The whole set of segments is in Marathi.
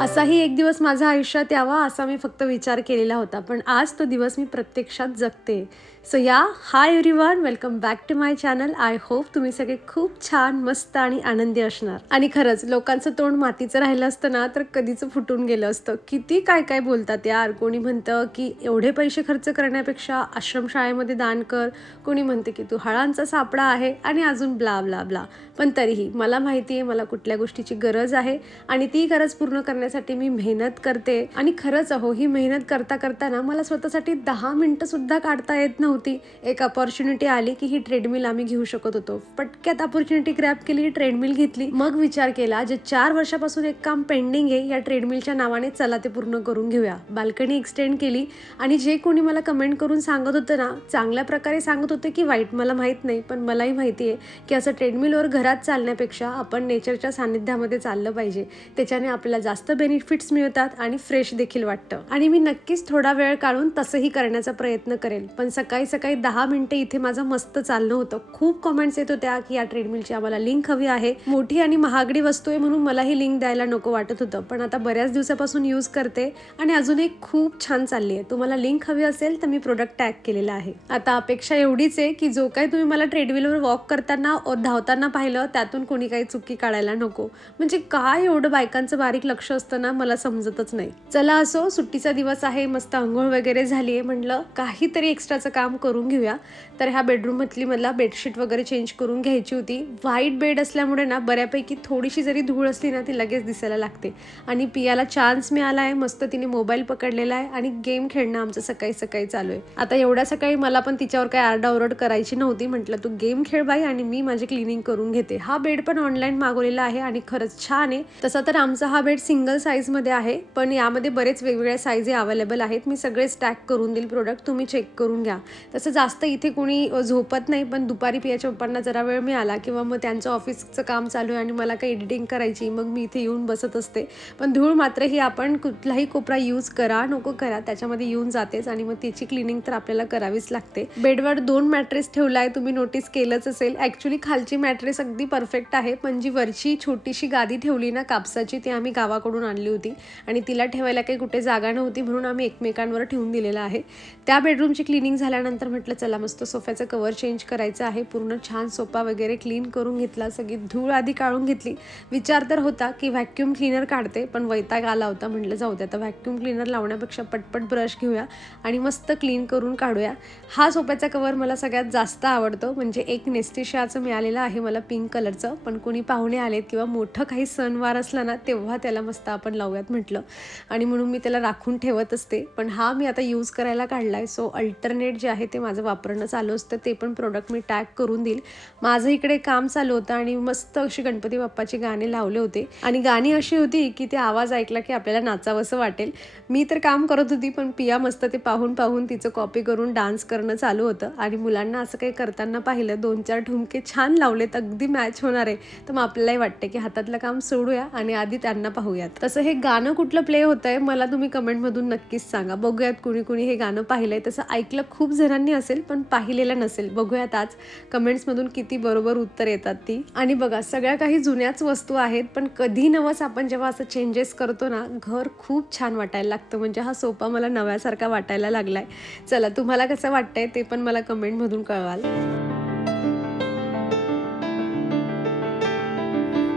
असाही एक दिवस माझ्या आयुष्यात यावा असा मी फक्त विचार केलेला होता, पण आज तो दिवस मी प्रत्यक्षात जगते. So hi everyone, welcome back to my channel. I hope तुम्ही सगळे खूप छान, मस्त आणि आनंदी असणार. आणि खरंच लोकांचं तोंड मातीचं राहिलं असतं ना तर कधीच फुटून गेलं असतं. किती काय काय बोलतात यार. कोणी म्हणतं की एवढे पैसे खर्च करण्यापेक्षा आश्रमशाळेमध्ये दान कर, कोणी म्हणते की तू हळांचा सापळा आहे आणि अजून ब्ला ब्ला ब्ला. पण तरीही मला माहिती आहे मला कुठल्या गोष्टीची गरज आहे आणि ती गरज पूर्ण करण्यासाठी मी मेहनत करते. आणि खरंच अहो, ही मेहनत करता करताना मला स्वतःसाठी 10 मिनिटं सुद्धा काढता येत नव्हती. एक अपॉर्च्युनिटी आली की ही ट्रेडमिल आम्ही घेऊ शकत होतो. पटक्यात अपॉर्च्युनिटी ग्रॅब केली, ही ट्रेडमिल घेतली. मग विचार केला जे 4 वर्षापासून एक काम पेंडिंग आहे या ट्रेडमिलच्या नावाने, चला ते पूर्ण करून घेऊया. बाल्कनी एक्सटेंड केली आणि जे कोणी मला कमेंट करून सांगत होतं ना, चांगल्या प्रकारे सांगत होते की वाईट मला माहीत नाही, पण मलाही माहिती आहे की असं ट्रेडमिलवर घरात चालण्यापेक्षा आपण नेचरच्या सानिध्यामध्ये चाललं पाहिजे. त्याच्याने आपल्याला जास्त बेनिफिट्स मिळतात आणि फ्रेश देखील वाटतं. आणि मी नक्कीच थोडा वेळ काढून तसंही करण्याचा प्रयत्न करेल. पण सकाळी सकाळी 10 मिनिटं इथे माझं मस्त चालणं होतं. खूप कमेंट्स येत होत्या की या ट्रेडमिलची आम्हाला लिंक हवी आहे. मोठी आणि महागडी वस्तू आहे म्हणून मला ही लिंक द्यायला नको वाटत होतं, पण आता बऱ्याच दिवसापासून यूज करते आणि अजूनही खूप छान चालली आहे. तुम्हाला लिंक हवी असेल तर मी प्रोडक्ट टॅग केलेला आहे. आता अपेक्षा एवढीच आहे की जो काही तुम्ही मला ट्रेडमिलवर वॉक करताना धावताना पाहिलं त्यातून कोणी काही चुकी काढायला नको. म्हणजे काय एवढं बायकांचं बारीक लक्ष असतं ना, मला समजतच नाही. चला असो, सुट्टीचा दिवस आहे, मस्त अंघोळ वगैरे झाली आहे, म्हटलं काहीतरी एक्स्ट्राचं काम करून घेऊया. तर ह्या बेडरूममधली मला बेडशीट वगैरे चेंज करून घ्यायची होती. व्हाईट बेड असल्यामुळे ना बऱ्यापैकी थोडीशी जरी धूळ असली ना ती लगेच दिसायला लागते. आणि पियाला चान्स मिळाला आहे, मस्त तिने मोबाईल पकडलेला आहे आणि गेम खेळणं आमचं सकाळी सकाळी चालू आहे. आता एवढ्या सकाळी मला पण तिच्यावर काही आरडाओरड करायची नव्हती. म्हटलं तू गेम खेळ बाई आणि मी माझी क्लिनिंग करून घेते. हा बेड पण ऑनलाईन मागवलेला आहे आणि खरंच छान आहे. तसा तर आमचा हा बेड सिंगल साईजमध्ये आहे, पण यामध्ये बरेच वेगवेगळ्या साईज अवेलेबल आहेत. मी सगळे स्टॅक करून देईल प्रोडक्ट, तुम्ही चेक करून घ्या. तसं जास्त इथे कोणी झोपत नाही, पण दुपारी पियाच्या पप्पांना जरा वेळ मिळाला किंवा मग त्यांचं ऑफिसचं काम चालू आहे आणि मला काही एडिटिंग करायची, मग मी इथे येऊन बसत असते. पण धूळ मात्र ही आपण कुठलाही कोपरा यूज करा नको करा त्याच्यामध्ये येऊन जातेच आणि मग त्याची क्लिनिंग तर आपल्याला करावीच लागते. बेडवर 2 मॅट्रेस ठेवलाय, तुम्ही नोटीस केलंच असेल. ऍक्च्युली खालची मॅट्रेस अगदी परफेक्ट आहे, पण जी वरची छोटीशी गादी ठेवली ना कापसाची, ती आम्ही गावाकडून आणली होती आणि तिला ठेवायला काही कुठे जागा नव्हती म्हणून आम्ही एकमेकांवर ठेवून दिलेला आहे. त्या बेडरूमची क्लिनिंग झाल्यानंतर म्हटलं चला मस्त सोफ्याचं कव्हर चेंज करायचं आहे. पूर्ण छान सोफा वगैरे क्लीन करून घेतला, सगळी धूळ आधी काढून घेतली. विचार तर होता की व्हॅक्यूम क्लीनर काढते, पण वैताग आला होता. म्हटलं जाऊ दे, आता व्हॅक्यूम क्लीनर लावण्यापेक्षा पटपट ब्रश घेऊया आणि मस्त क्लीन करून काढूया. हा सोफ्याचा कव्हर मला सगळ्यात जास्त आवडतो. म्हणजे एक नेस्टिशियाचं मिळालेलं आहे मला पिंक कलरचं, पण कोणी पाहुणे आलेत किंवा मोठं काही सणवार असला ना तेव्हा त्याला मस्त आपण लावूयात म्हटलं आणि म्हणून मी त्याला राखून ठेवत असते. पण हा मी आता यूज करायला काढलाय, सो अल्टरनेट जे आहे ते माझं वापरणं चालू असतं. ते पण प्रोडक्ट मी टॅग करून देईल. माझं इकडे काम चालू होतं आणि मस्त अशी गणपती बाप्पाची गाणी लावले होते आणि गाणी अशी होती की ते आवाज ऐकला की आपल्याला नाचावंसं वाटेल. मी तर काम करत होती, पण पिया मस्त ते पाहून पाहून तिचं कॉपी करून डान्स करणं चालू होतं. आणि मुलांना असं काही करताना पाहिलं, 2-4 ठुमके छान लावलेत, अगदी मॅच होणार आहे. तर मग आपल्यालाही वाटते की हातातलं काम सोडूया आणि आधी त्यांना पाहूयात. तसं हे गाणं कुठलं प्ले होतंय मला तुम्ही कमेंटमधून नक्कीच सांगा. बघूयात कुणी कुणी हे गाणं पाहिलंय. तसं ऐकलं खूप जणांनी असेल, पण पाहिलेलं नसेल. बघूयात आज कमेंट्समधून किती बरोबर उत्तर येतात ती. आणि बघा, सगळ्या काही जुन्याच वस्तू आहेत, पण कधी नवस आपण जेव्हा असं चेंजेस करतो ना, घर खूप छान वाटायला लागतं. म्हणजे हा सोफा मला नव्यासारखा वाटायला लागलाय. चला, तुम्हाला कसं वाटतंय ते पण मला कमेंटमधून कळवाल.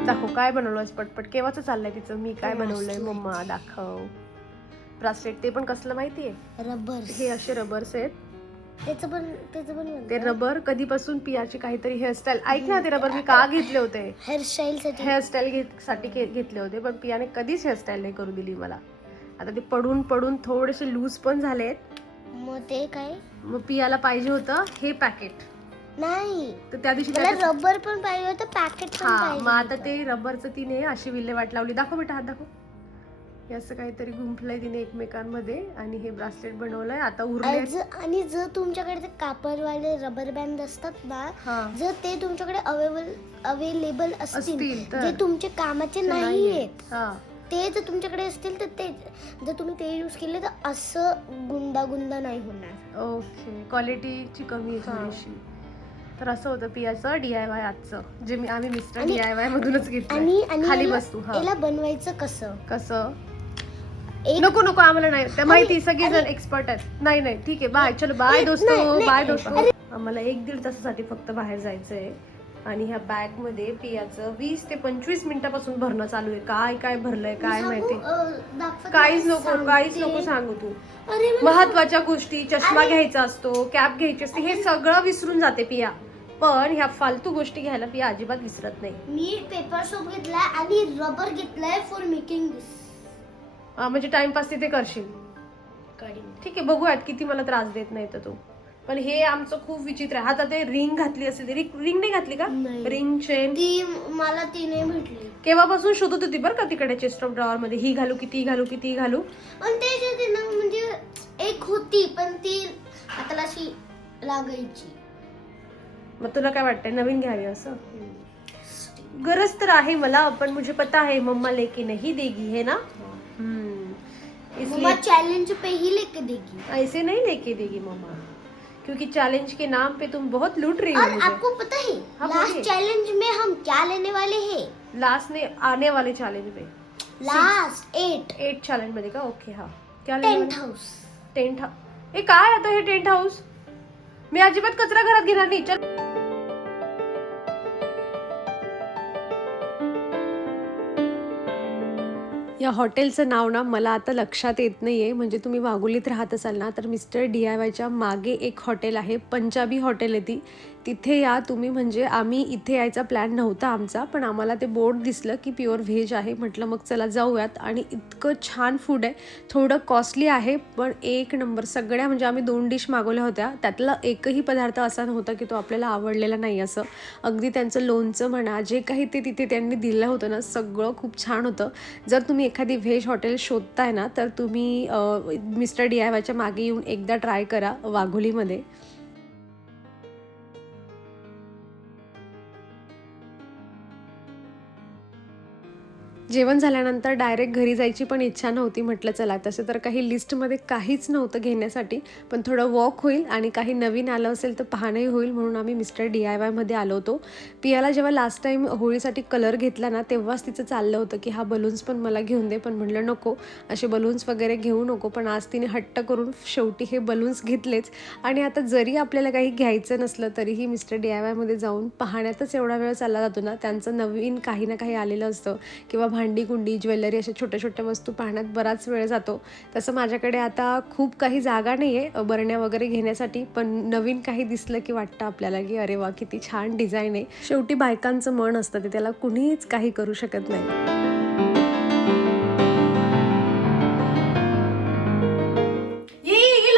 दाखव काय बनवलंस पटपट. केव्हाचं चाललंय तिचं मी काय बनवलंय मम्मा दाखव. ब्रासलेट, ते पण कसलं माहितीये, रबर. हे असे रबर्स आहेत. त्याचं पण ते रबर कधीपासून पियाची काहीतरी हेअरस्टाईल, ऐक ना, ते रबर मी का घेतले होते, हेअरस्टाईल साठी घेतले होते, पण पियाने कधीच हेअरस्टाईल नाही करू दिली मला. आता ते पडून पडून थोडेसे लूज पण झालेत. मग ते काय, मग पियाला पाहिजे होतं हे पॅकेट. नाही तर त्या दिवशी रबर पण पाहिजे होतं, पॅकेट पण पाहिजे. मग आता ते रबरचं तिने अशी विल्हेवाट लावली. दाखव बेटा, हात दाखव. हे असं काहीतरी गुंफलंय तिने एकमेकांमध्ये आणि हे ब्रासलेट बनवलंय. आता उरले. आणि जर तुमच्याकडे ते कापडवाले रबर बँड असतात ना, जर ते तुमच्याकडे अवेलेबल असतील, जे तुमचे कामाचे नाही आहेत, ते जर तुमच्याकडे असतील तर ते जर तुम्ही ते यूज केले तर असं गुंडा नाही होणार. ओके, क्वालिटीची कमी आहे थोडीशी. तर असं होतं पियाचं DIY आजचं, जे आम्ही मिस्टर DIY मधूनच घेतलं. आणि खाली वस्तू. याला बनवायचं कसं, नको नको आम्हाला नाही, त्या माहिती सगळे जण एक्सपर्ट आहेत. नाही नाही ठीक आहे, बाय. चलो बाय दोस्तो, बाय दोस्तो. आम्हाला 1-1.5 तासासाठी फक्त बाहेर जायचंय आणि ह्या बॅग मध्ये पियाचं 20 ते 25 मिनिटापासून भरणं चालू आहे. काय काय भरलंय काय माहिती. काहीच नको सांगू तू. महत्वाच्या गोष्टी, चष्मा घ्यायचा असतो, कॅप घ्यायची असते, हे सगळं विसरून जाते पिया. पण ह्या फालतू गोष्टी घ्यायला पिया अजिबात विसरत नाही. मी पेपर सोप घेतलाय आणि रबर घेतलाय फॉर मेकिंग दिस. म्हणजे टाइमपास तिथे करशील. ठीक आहे, बघूयात किती मला त्रास देत नाही तर तू. पण हे आमचं खूप विचित्र आहे. आता ते रिंग घातली असेल, रिंग नाही घातली का? रिंग चेन ती मला ती नाही भेटली. केव्हापासून शोधत होती बरं का तिकडे चेस्ट ऑफ ड्रॉवर मध्ये, ही घालू किती घालू किती घालू. पण ते ना म्हणजे एक होती पण ती आता अशी लागायची. मग तुला काय वाटतंय नवीन घ्यावी असं? गरज तर आहे मला, पण मुझे पता है मम्मा लेके नहीं देगी, है ना. मम्मा चैलेंज पे ही लेके देगी. ऐसे नहीं लेके देगी मम्मा, क्योंकि चैलेंज के नाम पे तुम बहुत लूट रही हो और मुझे. आपको पता है लास्ट चैलेंज में हम क्या लेने वाले हैं? लास्ट ने आने वाले चैलेंज में लास्ट 8 चॅलेंज मध्ये का? ओके हा. क्या टेंट हाऊस. Tent house. ए काय आता हे टेंट हाऊस? मी अजिबात कचरा घरात घेणार नाही. चल. या हॉटेलचं नाव ना मला आता लक्षात येत नाही आहे. म्हणजे तुम्ही वाघोलीत राहत असाल ना तर मिस्टर DIYच्या मागे एक हॉटेल आहे, पंजाबी हॉटेल आहे तिथे या तुम्ही. म्हणजे आम्ही इथे यायचा प्लॅन नव्हता आमचा, पण आम्हाला ते बोर्ड दिसलं की प्युअर व्हेज आहे. म्हटलं मग चला जाऊयात. आणि इतकं छान फूड आहे. थोडं कॉस्टली आहे पण एक नंबर. सगळ्या म्हणजे आम्ही 2 डिश मागवल्या होत्या, त्यातला एकही पदार्थ असा नव्हता की तो आपल्याला आवडलेला नाही असं. अगदी त्यांचं लोणचं म्हणा, जे काही ते तिथे त्यांनी दिलं होतं ना, सगळं खूप छान होतं. जर तुम्ही एखादी व्हेज हॉटेल शोधताय ना तर तुम्ही मिस्टर DIYच्या मागे येऊन एकदा ट्राय करा वाघोलीमध्ये. जेवण झाल्यानंतर डायरेक्ट घरी जायची पण इच्छा नव्हती. म्हटलं चला, तसं तर काही लिस्टमध्ये काहीच नव्हतं घेण्यासाठी, पण थोडं वॉक होईल आणि काही नवीन आलं असेल तर पाहणंही होईल म्हणून आम्ही मिस्टर DIYमध्ये आलो होतो. पियाला जेव्हा लास्ट टाईम होळीसाठी कलर घेतला ना तेव्हाच तिचं चाललं होतं की हा बलून्स पण मला घेऊन दे, पण म्हटलं नको, असे बलून्स वगैरे घेऊ नको. पण आज तिने हट्ट करून शेवटी हे बलून्स घेतलेच. आणि आता जरी आपल्याला काही घ्यायचं नसलं तरीही मिस्टर DIYमध्ये जाऊन पाहण्यातच एवढा वेळ चालला जातो ना. त्यांचं नवीन काही ना काही आलेलं असतं किंवा भांडी कुंडी, ज्वेलरी, अशा छोट्या छोट्या वस्तू पाहण्यात बराच वेळ जातो. तसं माझ्याकडे आता खूप काही जागा नाही आहे बरण्या वगैरे घेण्यासाठी, पण नवीन काही दिसलं की वाटतं आपल्याला की अरे वा किती छान डिझाईन आहे. शेवटी बायकांचं मन असतं ते, त्याला कुणीच काही करू शकत नाही. ये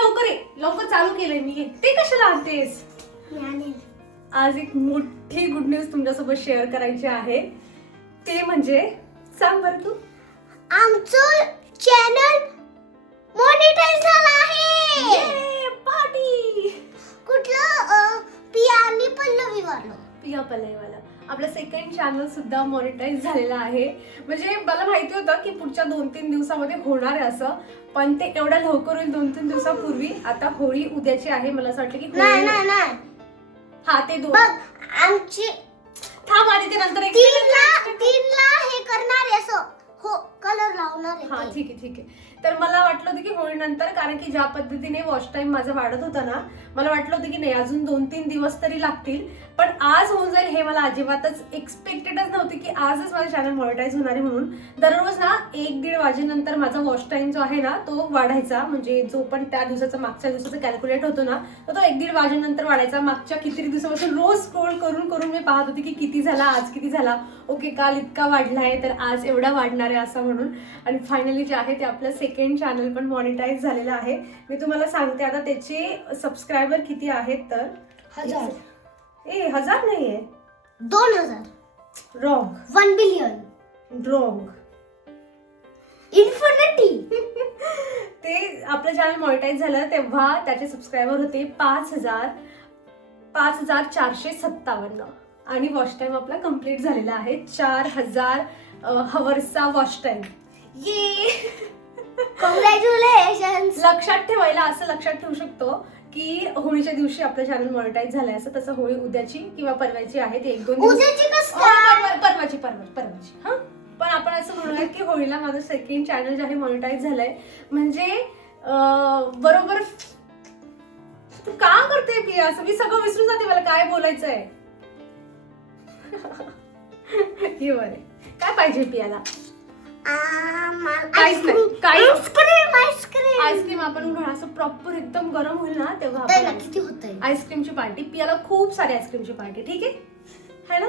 लवकर चालू केलंय मी. ते कशाला आणतेस? आज एक मोठी गुड न्यूज तुमच्यासोबत शेअर करायची आहे. ते म्हणजे, सांग बरं तू. आमचं चॅनल मॉनिटाईज झालं आहे. पार्टी. कुठलं? पिया आणि पल्लवी वाला. पिया पल्लवीवाला. आपलं सेकंड चॅनल सुद्धा मॉनिटाईज झालेलं आहे. म्हणजे मला माहिती होतं की पुढच्या 2-3 दिवसामध्ये होणार आहे असं, पण ते एवढ्या लवकर होईल 2-3 दिवसापूर्वी. आता होळी उद्याची आहे. मला असं वाटतं की नाही हा ते आमची थांब आणि ते नंतर 3ला हे करणार आहे असं. हो, कलर लावणार आहे. हा ठीक आहे. तर मला वाटलं होतं की होळीनंतर, कारण की ज्या पद्धतीने वॉच टाइम माझा वाढत होता ना, मला वाटलं होतं की नाही अजून 2-3 दिवस तरी लागतील. पण आज होऊन जाईल हे मला अजिबातच एक्सपेक्टेडच नव्हते की आजच माझं चॅनल मॉनिटाईज होणार आहे म्हणून. दररोज ना 1-1.5 वाजेनंतर माझा वॉच टाइम जो आहे ना तो वाढायचा. म्हणजे जो पण त्या दिवसाचा मागच्या दिवसाचा कॅल्क्युलेट होतो ना तर तो 1-1.5 वाजेनंतर वाढायचा. मागच्या किती दिवसापासून रोज स्क्रोल करून मी पाहत होते की किती झाला, आज किती झाला. ओके, काल इतका वाढलाय तर आज एवढा वाढणार आहे असं म्हणून. आणि फायनली जे आहे ते आपलं सेकंड चॅनल पण मॉनिटाईज झालेलं आहे. मी तुम्हाला सांगते आता त्याचे सबस्क्रायबर किती आहेत तर 1000. 1000 नाहीये, 2000. रॉंग. 1 बिलियन. रॉंग. इन्फिनिटी. ते आपलं चॅनल मॉनिटाईज झालं तेव्हा त्याचे सबस्क्रायबर होते 5457 आणि वॉच टाइम आपला कम्प्लीट झालेला आहे 4000 हवर्सचा वॉच टाइम. ये कॉंग्रॅच्युलेशन्स. लक्षात ठेवायला असं लक्षात ठेवू शकतो की होळीच्या दिवशी आपलं चॅनल मॉनिटाईज झालंय असं. तसं होळी उद्याची किंवा परवाची आहे, ते 1-2 दिवस. उद्याची कसं काय? परवाची. हा पण आपण असं म्हणूया की होळीला माझं सेकंड चॅनल जे आहे मॉनिटाईज झालंय. म्हणजे बरोबर तू का करते पिया असं? मी सगळं विसरून जाते मला काय बोलायचंय. हे बरे काय पाहिजे पियाला? काहीच नाही, आईस्क्रीम आपण घरा असं प्रॉपर एकदम गरम होईल ना तेव्हा आपण किती होतंय आईस्क्रीमची पार्टी. पियाला खूप सारी आईस्क्रीमची पार्टी. ठीक आहे ना?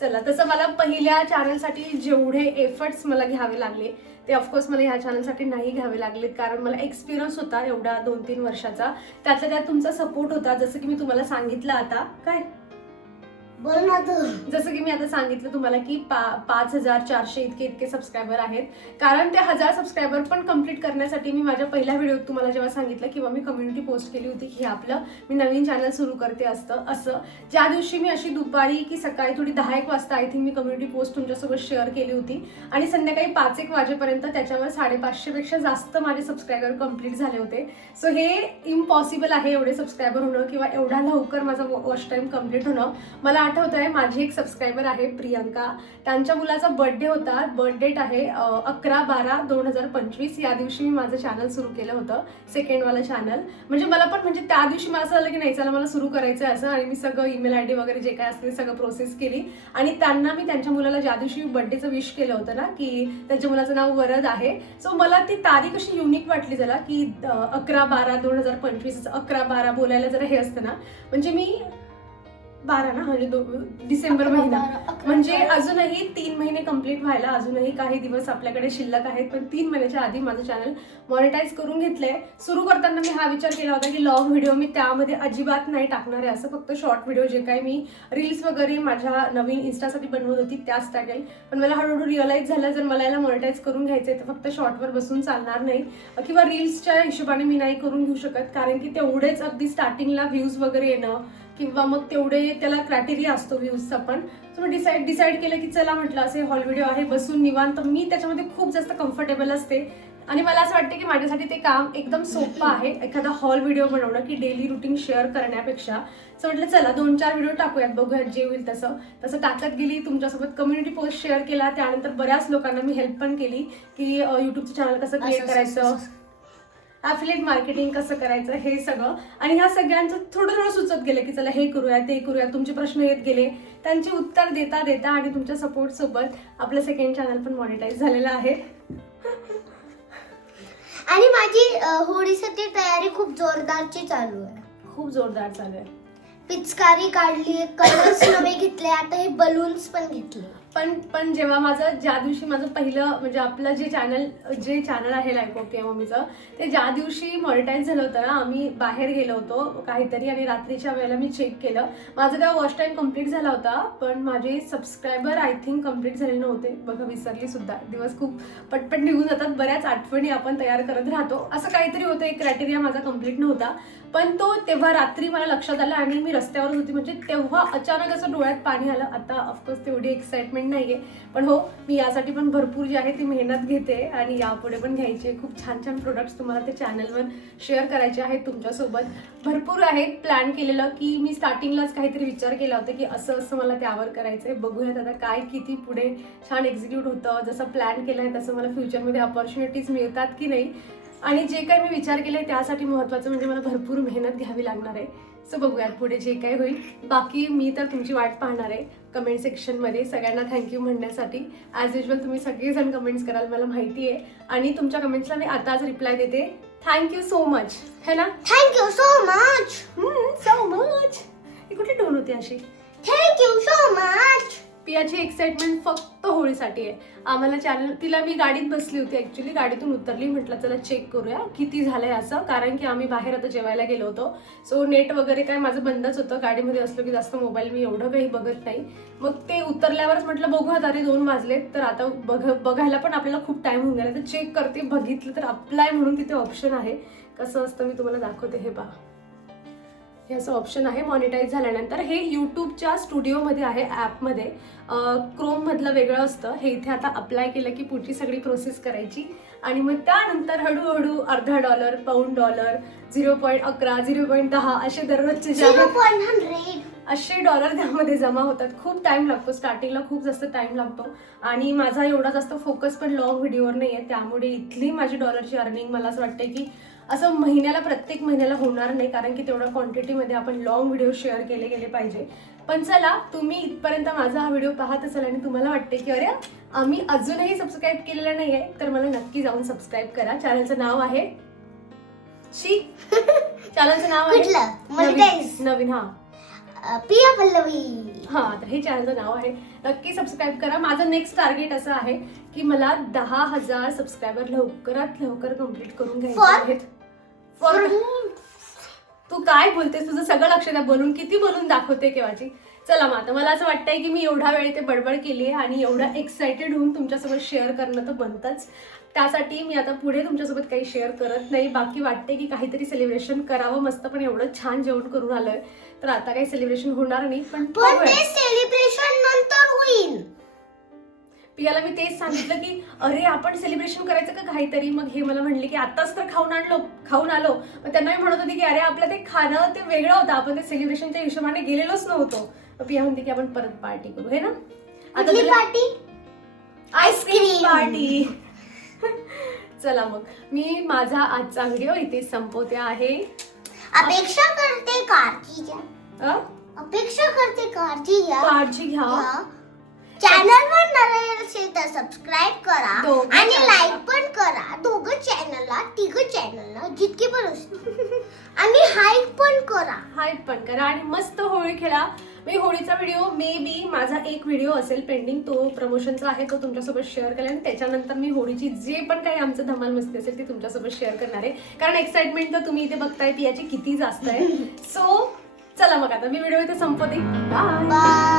चला, तसं मला पहिल्या चॅनलसाठी जेवढे एफर्ट्स मला घ्यावे लागले ते ऑफकोर्स मला ह्या चॅनलसाठी नाही घ्यावे लागले, कारण मला एक्सपिरियन्स होता एवढा 2-3 वर्षाचा. त्यातल्या त्यात तुमचा सपोर्ट होता. जसं की मी तुम्हाला सांगितलं आता काय बोल ना तू. जसं की मी आता सांगितलं तुम्हाला की 5400 इतके सबस्क्रायबर आहेत. कारण ते 1000 सबस्क्रायबर पण कम्प्लीट करण्यासाठी मी माझ्या पहिल्या व्हिडिओत तुम्हाला जेव्हा सांगितलं किंवा मी कम्युनिटी पोस्ट केली होती की हे आपलं मी नवीन चॅनल सुरू करते असं ज्या दिवशी मी अशी दुपारी की सकाळी थोडी 10-1 वाजता I think me community post तुमच्यासोबत शेअर केली होती आणि संध्याकाळी 5-1 वाजेपर्यंत त्याच्यावर 550 पेक्षा जास्त माझे सबस्क्रायबर कम्प्लीट झाले होते. सो हे इम्पॉसिबल आहे एवढे सबस्क्रायबर होणं किंवा एवढा लवकर माझा वॉच टाइम कम्प्लीट होणं. मला आठवत आहे माझी एक सबस्क्रायबर आहे प्रियंका, त्यांच्या मुलाचा बर्थडे होता. बर्थ डेट आहे 11/12/2025. या दिवशी मी माझं चॅनल सुरू केलं होतं, सेकंड वाला चॅनल. म्हणजे मला पण म्हणजे त्या दिवशी मला असं झालं की नाही चला मला सुरू करायचं आहे असं, आणि मी सगळं ईमेल आयडी वगैरे जे काय असते सगळं प्रोसेस केली आणि त्यांना मी त्यांच्या मुलाला ज्या दिवशी बर्थडेचं विश केलं होतं ना की त्यांच्या मुलाचं नाव वरद आहे. सो मला ती तारीख अशी युनिक वाटली जरा की 11/12/2025 11/12 बोलायला जरा हे असतं ना. म्हणजे मी 12 ना म्हणजे डिसेंबर महिना म्हणजे अजूनही 3 महिने कंप्लीट व्हायला अजूनही काही दिवस आपल्याकडे शिल्लक आहेत. पण 3 महिन्याच्या आधी माझं चॅनल मॉनिटाईज करून घेतलंय. सुरू करताना मी हा विचार केला होता की लॉंग व्हिडिओ मी त्यामध्ये अजिबात नाही टाकणार आहे, असं फक्त शॉर्ट व्हिडिओ जे काही मी रील्स वगैरे माझ्या नवीन इन्स्टासाठी बनवत होती त्याच टाकेल. पण मला हळूहळू रिअलाईज झालं जर मला याला मॉनिटाईज करून घ्यायचंय तर फक्त शॉर्टवर बसून चालणार नाही किंवा रील्सच्या हिशोबाने मी नाही करून घेऊ शकत, कारण की तेवढेच अगदी स्टार्टिंगला व्ह्यूज वगैरे येणं किंवा मग तेवढे त्याला क्रायटेरिया असतो व्ह्यूजचा पण. सो मी डिसाईड केलं की चला म्हटलं असे हॉल व्हिडिओ आहे बसून निवांत मी त्याच्यामध्ये खूप जास्त कम्फर्टेबल असते आणि मला असं वाटतं की माझ्यासाठी ते काम एकदम सोपं आहे एखादा हॉल व्हिडिओ बनवणं की डेली रुटीन शेअर करण्यापेक्षा. सो म्हटलं चला 2-4 व्हिडिओ टाकूयात, बघूयात जे होईल तसं टाकत गेली. तुमच्यासोबत कम्युनिटी पोस्ट शेअर केला, त्यानंतर बऱ्याच लोकांना मी हेल्प पण केली की यूट्यूबचं चॅनल कसं क्रिएट करायचं, ॲफिलिएट मार्केटिंग कसं करायचं हे सगळं. आणि ह्या सगळ्यांचं थोडं सुचत गेलं की चला हे करूया ते करूया. तुमचे प्रश्न येत गेले, त्यांची उत्तर देता देता आणि तुमच्या सपोर्ट सोबत आपलं सेकंड चॅनल पण मॉनिटाईज झालेलं आहे. आणि माझी होळीसाठी तयारी खूप जोरदारची चालू आहे. खूप जोरदार चालू आहे. पिचकारी काढली, कलर्स नवे घेतले, आता हे बलून्स पण घेतले. पण जेव्हा ज्या दिवशी माझं पहिलं म्हणजे आपलं जे चॅनल आहे लाईफ ओके मम्मीचं, ते ज्या दिवशी मॉनिटाईज झालं होतं ना, आम्ही बाहेर गेलो होतो काहीतरी आणि रात्रीच्या वेळेला मी चेक केलं माझं तेव्हा वॉच टाईम कम्प्लीट झाला होता, पण माझे सबस्क्रायबर आय थिंक कम्प्लीट झाले नव्हते. बघा विसरली सुद्धा, दिवस खूप पटपट निघून जातात, बऱ्याच आठवणी आपण तयार करत राहतो. असं काहीतरी होतं, एक क्रायटेरिया माझा कम्प्लीट नव्हता. पण तो तेव्हा रात्री मला लक्षात आलं आणि मी रस्त्यावरच होती, म्हणजे तेव्हा अचानक असं डोळ्यात पाणी आलं. आता ऑफकोर्स तेवढी एक्साइटमेंट नाहीये, पण हो मी यासाठी पण भरपूर जी आहे ती मेहनत घेते आणि यापुढे पण घ्यायची. खूप छान प्रोडक्ट्स तुम्हाला ते चॅनलवर शेअर करायचे आहेत तुमच्यासोबत. भरपूर आहेत प्लॅन केलेलं की मी स्टार्टिंगलाच काहीतरी विचार केला होता की असं मला त्यावर करायचंय. बघूयात आता काय किती पुढे छान एक्झिक्यूट होतं. जसं प्लॅन केलं आहे तसं मला फ्युचरमध्ये अपॉर्च्युनिटीज मिळतात की नाही. आणि जे काही मी विचार केले त्यासाठी महत्त्वाचं म्हणजे मला भरपूर मेहनत घ्यावी लागणार आहे. सो बघूयात पुढे जे काही होईल. बाकी मी तर तुमची वाट पाहणार आहे कमेंट सेक्शनमध्ये. सगळ्यांना थँक्यू म्हणण्यासाठी ॲज युजल तुम्ही सगळेजण कमेंट्स कराल मला माहिती आहे, आणि तुमच्या कमेंट्सला मी आताच रिप्लाय देते. थँक्यू सो मच, है ना? Thank you so much. So much. ही कुठे टोन होती अशी? Thank you so much. पियाची एक्साइटमेंट फक्त होळीसाठी आहे. आम्हाला चॅनल तिला मी गाडीत बसली होती, ॲक्च्युली गाडीतून उतरली, म्हटलं चला चेक करूया किती झालंय असं, कारण की आम्ही बाहेर आता जेवायला गेलो होतो. सो नेट वगैरे काय माझं बंदच होतं. गाडीमध्ये असलो की जास्त मोबाईल मी एवढं काही बघत नाही. मग ते उतरल्यावरच म्हटलं बघूयात, अरे 2 वाजलेत तर आता बघायला पण आपल्याला खूप टाइम होऊन गेला. तर चेक करते, बघितलं तर अप्लाय म्हणून तिथे ऑप्शन आहे. कसं असतं मी तुम्हाला दाखवते, हे पहा, हे असं ऑप्शन आहे मॉनिटाईज झाल्यानंतर. हे यूट्यूबच्या स्टुडिओमध्ये आहे, ॲपमध्ये. क्रोममधलं वेगळं असतं. हे इथे आता अप्लाय केलं की पुढची सगळी प्रोसेस करायची आणि मग त्यानंतर हळूहळू $अर्धा, $1, $0.11, $0.10 असे दररोजचे जे आहेत असे डॉलर त्यामध्ये जमा होतात. खूप टाइम लागतो, स्टार्टिंगला खूप जास्त टाइम लागतो आणि माझा एवढा जास्त फोकस पण लॉंग व्हिडिओवर नाही आहे, त्यामुळे इथली माझी डॉलरची अर्निंग मला असं वाटते की असं प्रत्येक महिन्याला होणार नाही, कारण की तेवढ्या क्वांटिटीमध्ये आपण लॉंग व्हिडिओ शेअर केले गेले पाहिजे. पण चला, तुम्ही इथपर्यंत माझा हा व्हिडिओ पाहत असाल आणि तुम्हाला वाटते की अरे आम्ही अजूनही सबस्क्राईब केलेलं नाही आहे, तर मला नक्की जाऊन सबस्क्राईब करा. चॅनलचं नाव आहे चॅनलचं नाव आहे नवीन पिया पल्लवी. तर हे चॅनलचं नाव आहे, नक्की सबस्क्राईब करा. माझं नेक्स्ट टार्गेट असं आहे की मला 10,000 सबस्क्रायबर लवकरात लवकर कम्प्लीट करून घ्यायचे आहेत. तू काय बोलतेस? तुझं सगळं लक्ष द्या, किती बोलून दाखवते केव्हाची. चला मग आता मला असं वाटतंय की मी एवढा वेळ इथे बडबड केली आहे आणि एवढं एक्सायटेड होऊन तुमच्यासोबत शेअर करणं तर बनतंच. त्यासाठी मी आता पुढे तुमच्यासोबत काही शेअर करत नाही. बाकी वाटते की काहीतरी सेलिब्रेशन करावं मस्त, पण एवढं छान जेवण करून आलोय तर आता काही सेलिब्रेशन होणार नाही. पण सेलिब्रेशन नंतर होईल. पियाला मी तेच सांगितलं की अरे आपण सेलिब्रेशन करायचं का काहीतरी. मग हे मला म्हणले की आताच तर खाऊन आलो. मग त्यांना मी म्हणत होती की अरे आपलं ते खाणं ते वेगळं होतं, आपण ते सेलिब्रेशनच्या हिशोबाने गेलेलोच नव्हतो. मग पिया म्हणते की आपण परत पार्टी करू, हे ना. आता पार्टी, आईस्क्रीम पार्टी. चला मग मी माझा आजचा व्हिडिओ इथे संपवते आहे. अपेक्षा करते काळजी घ्या. चॅनलवर नवीन असेल तर सबस्क्राईब करा आणि लाईक पण करा. दोघं चॅनलला जितके पण असतील आणि हाईप पण करा आणि मस्त होळी खेळा. मी होळीचा व्हिडिओ मे बी माझा एक व्हिडिओ असेल पेंडिंग, तो प्रमोशनचा आहे, तो तुमच्यासोबत शेअर करेल आणि त्याच्यानंतर मी होळीची जे पण काही आमचं धमाल मस्ती असेल ती तुमच्यासोबत शेअर करणार आहे. कारण एक्साइटमेंट तर तुम्ही इथे बघताय ती याची किती जास्त आहे. सो चला मग आता मी व्हिडिओ इथे संपवते. बाय.